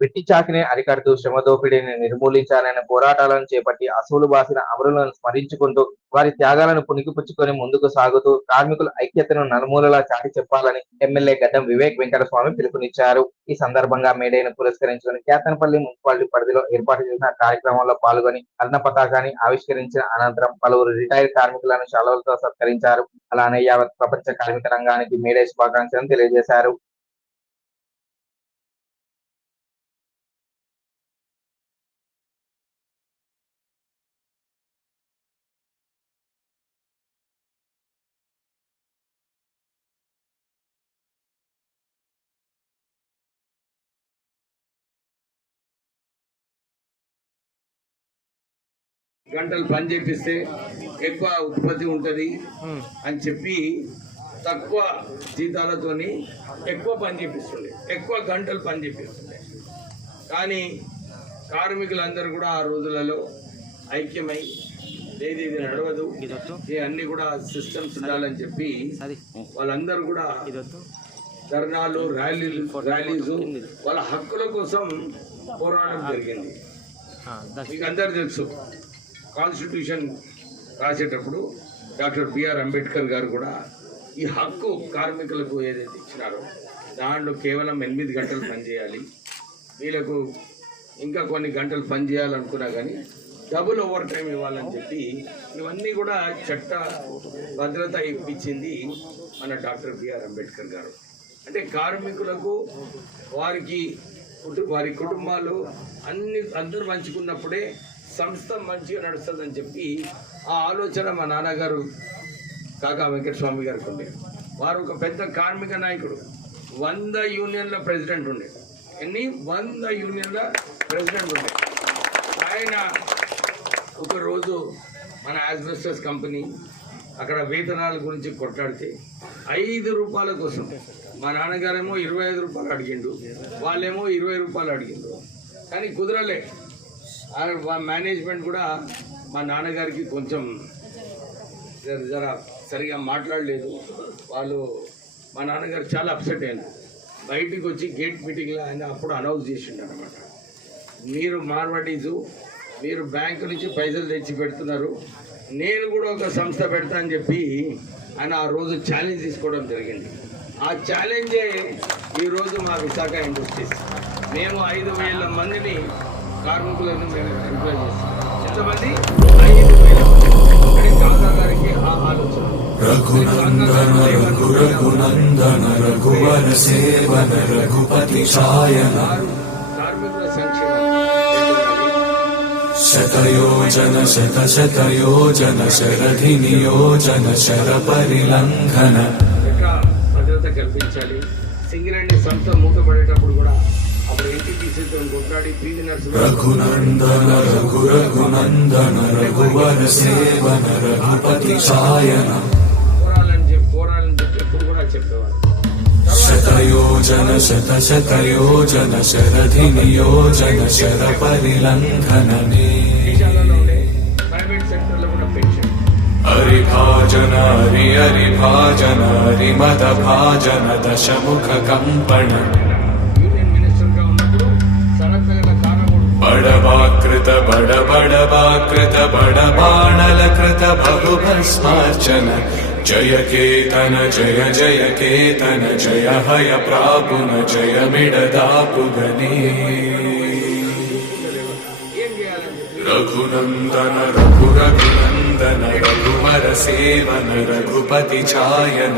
వెట్టి చాకిని అరికడుతూ శ్రమ దోపిడీని నిర్మూలించాలనే పోరాటాలను చేపట్టి అసూలు బాసిన అమరులను స్మరించుకుంటూ వారి త్యాగాలను పుణికిపుచ్చుకొని ముందుకు సాగుతూ కార్మికుల ఐక్యతను నలుమూలలా చాటి చెప్పాలని ఎమ్మెల్యే గడ్డం వివేక్ వెంకటస్వామి పిలుపునిచ్చారు. ఈ సందర్భంగా మేడైను పురస్కరించుకుని కేతనపల్లి మున్సిపాలిటీ పరిధిలో ఏర్పాటు చేసిన కార్యక్రమంలో పాల్గొని అర్ణ పతాకాన్ని ఆవిష్కరించిన అనంతరం పలువురు రిటైర్డ్ కార్మికులను శాలువలతో సత్కరించారు. అలానే యావత్ ప్రపంచ కార్మిక రంగానికి మేడే శుభాకాంక్షలను తెలియజేశారు. గంటలు పని చేపిస్తే ఎక్కువ ఉత్పత్తి ఉంటుంది అని చెప్పి తక్కువ జీతాలతోని ఎక్కువ పని చేపిస్తుండే. ఎక్కువ గంటలు పని చేపిస్తుండే. కానీ కార్మికులందరూ కూడా ఆ రోజులలో ఐక్యమై ఏది ఇది నడవదు. అన్ని కూడా సిస్టమ్స్ ఉండాలని చెప్పి వాళ్ళందరూ కూడా ధర్నాలు ర్యాలీలు ర్యాలీస్ వాళ్ళ హక్కుల కోసం పోరాటం జరిగింది. మీకు అందరు తెలుసు. కాన్స్టిట్యూషన్ రాసేటప్పుడు డాక్టర్ బిఆర్ అంబేద్కర్ గారు కూడా ఈ హక్కు కార్మికులకు ఏదైతే ఇచ్చినారో దాంట్లో కేవలం ఎనిమిది గంటలు పనిచేయాలి. వీళ్ళకు ఇంకా కొన్ని గంటలు పని చేయాలనుకున్నా కానీ డబుల్ ఓవర్ టైం ఇవ్వాలని చెప్పి ఇవన్నీ కూడా చట్ట భద్రత ఇప్పించింది మన డాక్టర్ బిఆర్ అంబేద్కర్ గారు. అంటే కార్మికులకు వారికి వారి కుటుంబాలు అన్ని అందరూ పంచుకున్నప్పుడే సంస్థ మంచిగా నడుస్తుందని చెప్పి ఆ ఆలోచన మా నాన్నగారు కాకా వెంకటస్వామి గారికి ఉండే. వారు ఒక పెద్ద కార్మిక నాయకుడు. వంద యూనియన్ల ప్రెసిడెంట్ ఉండే. ఎన్ని? వంద యూనియన్ల ప్రెసిడెంట్ ఉండే. ఆయన ఒకరోజు మన యాజ్బెస్టర్స్ కంపెనీ అక్కడ వేతనాల గురించి కొట్లాడితే ఐదు రూపాయల కోసం. మా నాన్నగారేమో ఇరవై ఐదు రూపాయలు అడిగిండు. వాళ్ళేమో ఇరవై రూపాయలు అడిగిండు. కానీ కుదరలే. మేనేజ్మెంట్ కూడా మా నాన్నగారికి కొంచెం జర సరిగా మాట్లాడలేదు. వాళ్ళు మా నాన్నగారు చాలా అప్సెట్ అయ్యారు బయటికి వచ్చి గేట్ మీటింగ్లో ఆయన అప్పుడు అనౌన్స్ చేసిండు అనమాట మీరు మార్వాడీసు మీరు బ్యాంకు నుంచి పైసలు తెచ్చి పెడుతున్నారు. నేను కూడా ఒక సంస్థ పెడతా అని చెప్పి ఆయన ఆ రోజు ఛాలెంజ్ తీసుకోవడం జరిగింది. ఆ ఛాలెంజే ఈరోజు మా విశాఖ ఇండస్ట్రీస్. మేము ఐదు వేల మందిని కార్మికులను మేము ఎంప్లాయ్ చేస్తాం ఇంతమంది దాదాగారికి ఆ ఆలోచన రఘునందన రఘువర సేవన రఘుపతి ఛాయన శతయోజన శత శతయోజన శరధి నియోజన శర పరిలంఘన భద్రత కల్పించాలి సింగిల్ అండ్ మూతపడేటప్పుడు रघुनन्दन रघु रघुनन्दन रघुवर सेवन रघुपति चायन शतयोजन शतशतयोजन शरधि नियोजन शरपरिलङ्घनने हरिभाजन हरि हरिभाजन हरिमदभाजन दशमुख कम्पण బడబాకృత బడబడబాకృత బడబాణలకృత భగు భస్మార్చన జయ కేతన జయ జయ కేతన జయ హయ ప్రాపున జయ మిడదాపుగనే రఘునందన రఘు రఘునందన రఘువర సేవన రఘుపతి ఛాయన